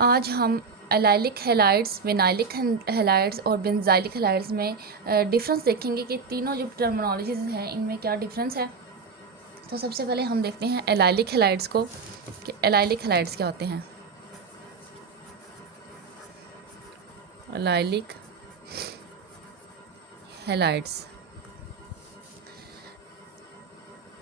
आज हम allylic halides, vinylic halides और बेंजाइलिक हैलाइड्स में डिफरेंस देखेंगे कि तीनों जो टर्मिनोलॉजीज हैं इनमें क्या डिफरेंस है। तो सबसे पहले हम देखते हैं एलाइलिक हैलाइड्स को कि एलाइलिक हैलाइड्स क्या होते हैं। एलाइलिक हैलाइड्स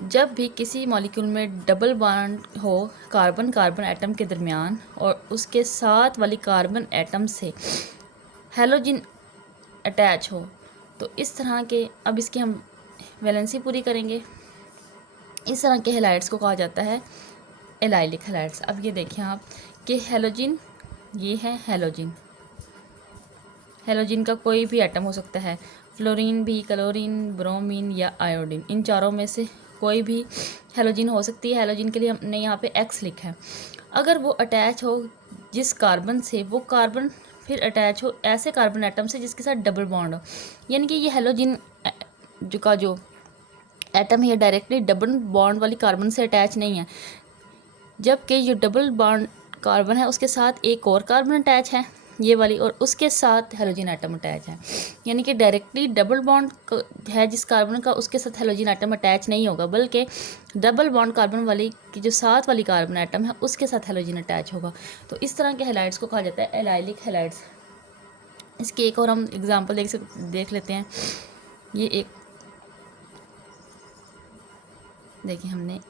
जब भी किसी मॉलिक्यूल में डबल बॉन्ड हो कार्बन कार्बन एटम के दरमियान और उसके साथ वाली कार्बन एटम से हैलोजन अटैच हो, तो इस तरह के, अब इसकी हम वैलेंसी पूरी करेंगे, इस तरह के हैलाइड्स को कहा जाता है एलाइलिक हैलाइड्स। अब ये देखें आप कि हैलोजन, ये है हैलोजन। हैलोजन का कोई भी एटम हो सकता है, फ्लोरीन भी, क्लोरीन, ब्रोमीन या आयोडीन, इन चारों में से कोई भी हैलोजन हो सकती है। हैलोजन के लिए हमने यहाँ पे एक्स लिखा है। अगर वो अटैच हो जिस कार्बन से, वो कार्बन फिर अटैच हो ऐसे कार्बन एटम से जिसके साथ डबल बॉन्ड हो, यानी कि ये हैलोजन जो एटम है डायरेक्टली डबल बॉन्ड वाली कार्बन से अटैच नहीं है, जबकि जो डबल बॉन्ड कार्बन है उसके साथ एक और कार्बन अटैच है, ये वाली, और उसके साथ हैलोजन एटम अटैच है। यानी कि डायरेक्टली डबल बॉन्ड है जिस कार्बन का, उसके साथ हैलोजन एटम अटैच नहीं होगा, बल्कि डबल बॉन्ड कार्बन वाली की जो साथ वाली कार्बन एटम है उसके साथ हैलोजन अटैच होगा। तो इस तरह के हैलाइड्स को कहा जाता है एलाइलिक हैलाइड्स। इसके एक और हम एग्जाम्पल देख लेते हैं। ये एक देखिए, हमने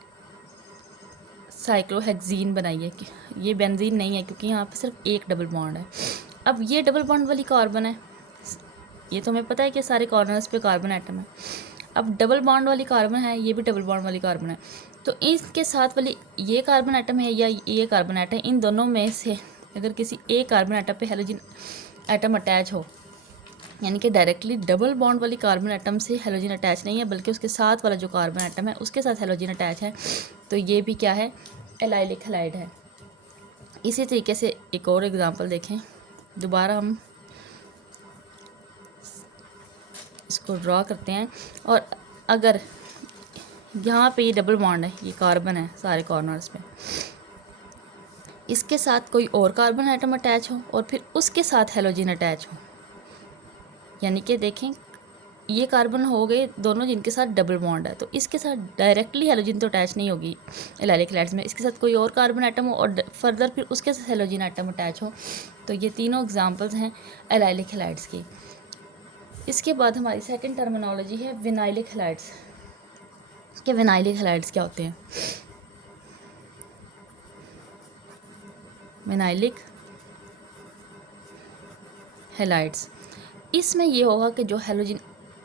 साइक्लोहेक्सीन बनाई है, कि ये बेंजीन नहीं है क्योंकि यहाँ पे सिर्फ एक डबल बॉन्ड है। अब ये डबल बॉन्ड वाली कार्बन है, ये तो हमें पता है कि सारे कॉर्नर्स पे कार्बन एटम है। अब डबल बॉन्ड वाली कार्बन है, ये भी डबल बॉन्ड वाली कार्बन है, तो इसके साथ वाली ये कार्बन एटम है या ये कार्बन एटम, इन दोनों में से अगर किसी एक कार्बन एटम पे हैलोजन एटम अटैच हो, यानी कि डायरेक्टली डबल बॉन्ड वाली कार्बन एटम से हैलोजन अटैच नहीं है, बल्कि उसके साथ वाला जो कार्बन एटम है उसके साथ हैलोजन अटैच है, तो ये भी क्या है, एलाइलिक हैलाइड है। इसी तरीके से एक और एग्जांपल देखें। दोबारा हम इसको ड्रॉ करते हैं, और अगर यहाँ पे ये डबल बॉन्ड है, ये कार्बन है सारे कॉर्नर्स पे, इसके साथ कोई और कार्बन एटम अटैच हो और फिर उसके साथ हैलोजन अटैच हो, यानी कि देखें ये कार्बन हो गए दोनों जिनके साथ डबल बॉन्ड है, तो इसके साथ डायरेक्टली हैलोजन तो अटैच नहीं होगी एलाइलिक हैलाइड्स में, इसके साथ कोई और कार्बन एटम हो और फर्दर फिर उसके साथ हैलोजन एटम अटैच हो। तो ये तीनों एग्जांपल्स हैं एलाइलिक हैलाइड्स की। इसके बाद हमारी सेकंड टर्मिनोलॉजी है विनाइलिक हैलाइड्स। कि विनाइलिक हैलाइड्स क्या होते हैं। विनाइलिक हैलाइड्स, इसमें ये होगा कि जो हैलोजन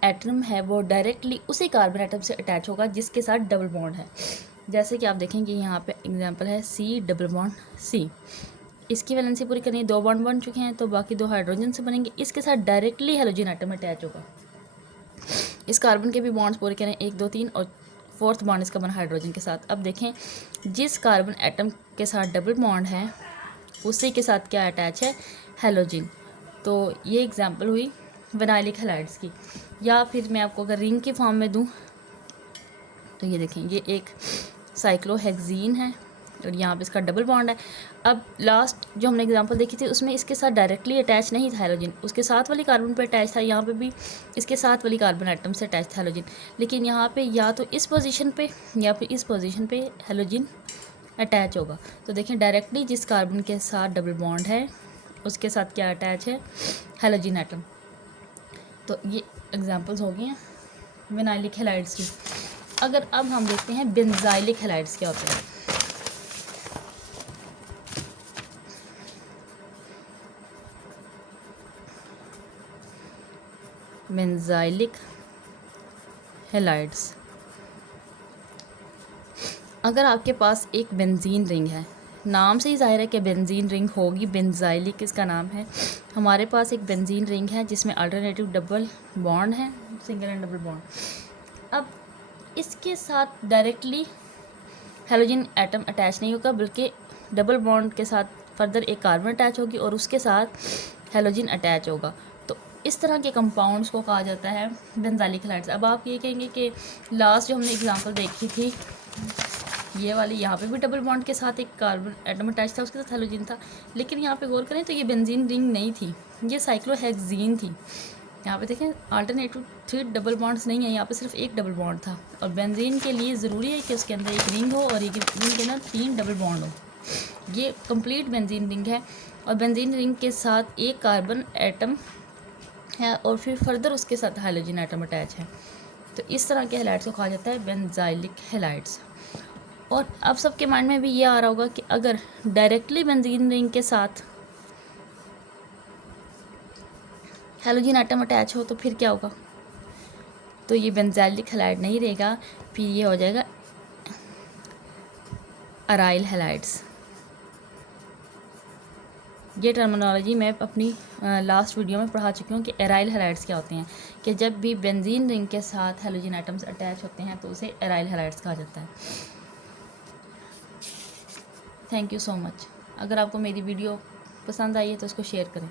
एटम है वो डायरेक्टली उसी कार्बन एटम से अटैच होगा जिसके साथ डबल बॉन्ड है। जैसे कि आप देखेंगे यहाँ पे एग्जांपल है सी डबल बॉन्ड सी, इसकी वैलेंसी पूरी करनी है, 2 बॉन्ड बन चुके हैं, तो बाकी 2 हाइड्रोजन से बनेंगे, इसके साथ डायरेक्टली हैलोजन एटम अटैच होगा। इस कार्बन के भी बॉन्ड्स पूरे करें, 1 2 3, और 4th बॉन्ड इसका बना हाइड्रोजन के साथ। अब देखें जिस कार्बन एटम के साथ डबल बॉन्ड है उसी के साथ क्या अटैच है, हैलोजन। तो ये एग्जांपल हुई विनाइलिक हैलाइड्स की। या फिर मैं आपको अगर रिंग की फॉर्म में दूं तो ये देखें, ये एक साइक्लोहेक्सीन है और यहाँ पे इसका डबल बॉन्ड है। अब लास्ट जो हमने एग्जांपल देखी थी उसमें इसके साथ डायरेक्टली अटैच नहीं था हैलोजन, उसके साथ वाली कार्बन पे अटैच था, यहाँ पे भी इसके साथ वाली कार्बन एटम से अटैच था हैलोजन, लेकिन यहाँ पे या तो इस पोजीशन पे या फिर इस पोजीशन पे हैलोजन अटैच होगा। तो देखें डायरेक्टली जिस कार्बन के साथ डबल बॉन्ड है उसके साथ क्या अटैच है, हैलोजन एटम। तो ये एग्जांपल्स हो गए हैं विनाइलिक हैलाइड्स की। अगर अब हम देखते हैं बेंजाइलिक हैलाइड्स क्या होते हैं। बेंजाइलिक हैलाइड्स, अगर आपके पास एक बेंजीन रिंग है, नाम से ही जाहिर है कि बेंजीन रिंग होगी, बेंजाइलिक इसका नाम है। हमारे पास एक बेंजीन रिंग है जिसमें अल्टरनेटिव डबल बॉन्ड है, सिंगल एंड डबल बॉन्ड। अब इसके साथ डायरेक्टली हैलोजन एटम अटैच नहीं होगा, बल्कि डबल बॉन्ड के साथ फर्दर एक कार्बन अटैच होगी और उसके साथ हैलोजन अटैच होगा। तो इस तरह के कंपाउंड्स को कहा जाता है बेंजाइलिक हैलाइड्स। अब आप ये कहेंगे कि लास्ट जो हमने एग्जांपल देखी थी ये वाली यहाँ पे भी डबल बॉन्ड के साथ एक कार्बन एटम अटैच था, उसके साथ हेलोजन था। लेकिन यहाँ पे गौर करें तो ये बेंजीन रिंग नहीं थी, ये साइक्लोहेक्सीन थी। यहाँ पे देखें अल्टरनेटिव 3 डबल बॉन्ड्स नहीं है, यहाँ पे सिर्फ एक डबल बॉन्ड था। और बेंजीन के लिए ज़रूरी है कि उसके अंदर एक रिंग हो और एक रिंग के अंदर 3 डबल बॉन्ड हो। ये कंप्लीट बेंजीन रिंग है और बेंजीन रिंग के साथ एक कार्बन एटम है और फिर फर्दर उसके साथ हाइड्रोजन एटम अटैच है। तो इस तरह के हैलाइड्स को कहा जाता है बेंजाइलिक हैलाइड्स। और अब सबके माइंड में भी ये आ रहा होगा कि अगर डायरेक्टली बेंजीन रिंग के साथ हैलोजन एटम अटैच हो तो फिर क्या होगा, तो ये बेंजाइलिक हैलाइड नहीं रहेगा, फिर ये हो जाएगा अराइल हैलाइड्स। ये टर्मिनोलॉजी मैं अपनी लास्ट वीडियो में पढ़ा चुकी हूँ कि एराइल हैलाइड्स क्या होते हैं, कि जब भी बेंजीन रिंग के साथ हैलोजन एटम्स अटैच होते हैं तो उसे एराइल हैलाइड्स कहा जाता है। Thank you so much. अगर आपको मेरी वीडियो पसंद आई है तो उसको शेयर करें।